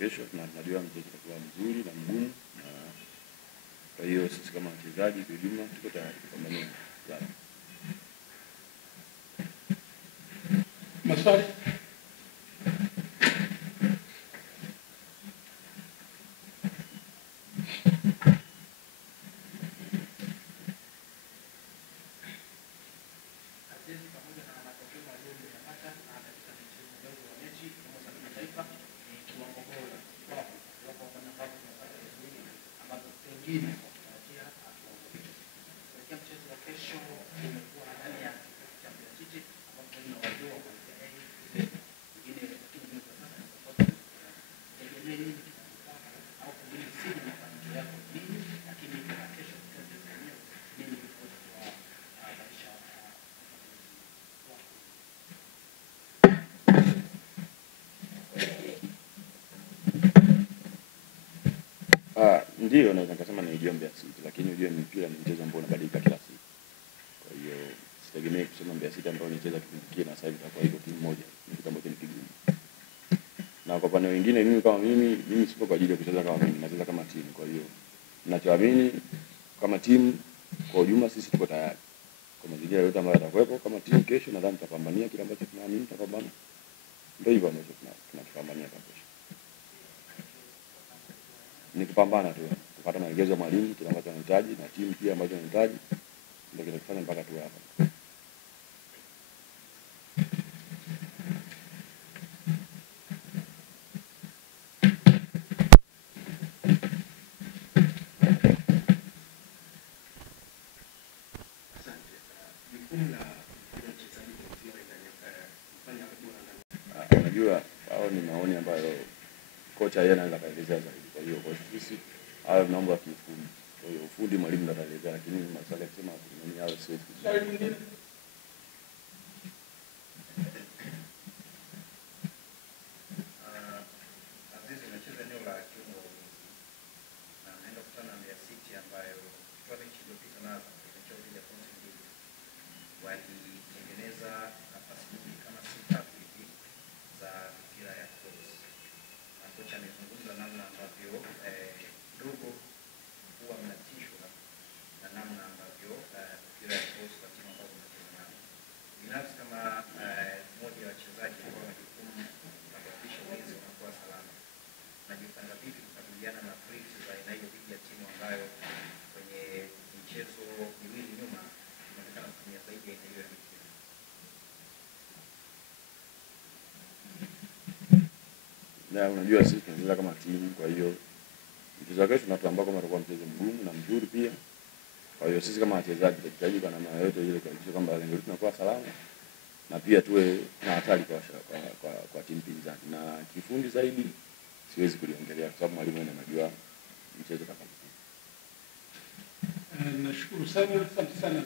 kesho, na tunajua mchezo utakuwa mzuri na mgumu, na kwa hiyo sisi kama wachezaji kwa jumla tuko tayari kupambania. Maswali? Ndio naweza kusema ni Mbeya City, lakini unajua mpira ni mchezo ambao unabadilika kila siku. Kwa hiyo sitegemei kusema Mbeya City ambao inacheza kipindi kile na sasa hivi itakuwa iko timu moja, ni kitu ambacho ni kigumu. Na kwa upande mwingine mimi kama mimi sipo kwa ajili ya kucheza kama mimi, nacheza kama timu. Kwa hiyo ninachoamini kama timu kwa ujumla sisi tuko tayari. Kwa mazingira yote ambayo yatakuwepo kama timu kesho, nadhani tutapambania kile ambacho tunaamini tutapambana. Ndio hivyo ambacho tunakipambania kesho. Ni kupambana tu, kupata maelekezo ya mwalimu kile ambacho anahitaji na timu pia ambacho anahitaji, ndio kinatufanya mpaka tuwe hapa. Unajua hao ni maoni ambayo kocha yeye anaweza kaelezea zaidi. Kwa hiyo kwa sisi hayo mambo ya kiufundi. Kwa hiyo ufundi mwalimu ndo ataelezea, lakini masuala ya kusema nini hao siwezi. Na unajua sisi tunacheza kama timu, kwa hiyo mchezo kesho tunatambua kama utakuwa mchezo mgumu na mzuri pia. Kwa hiyo sisi kama wachezaji tunahitaji kwa namna yote ile kuhakikisha kwamba lengo letu tunakuwa salama na pia tuwe na hatari kwa timu pinzani. Na kifundi zaidi siwezi kuliongelea kwa sababu mwalimu anajua mchezo kama. Nashukuru sana, asante sana.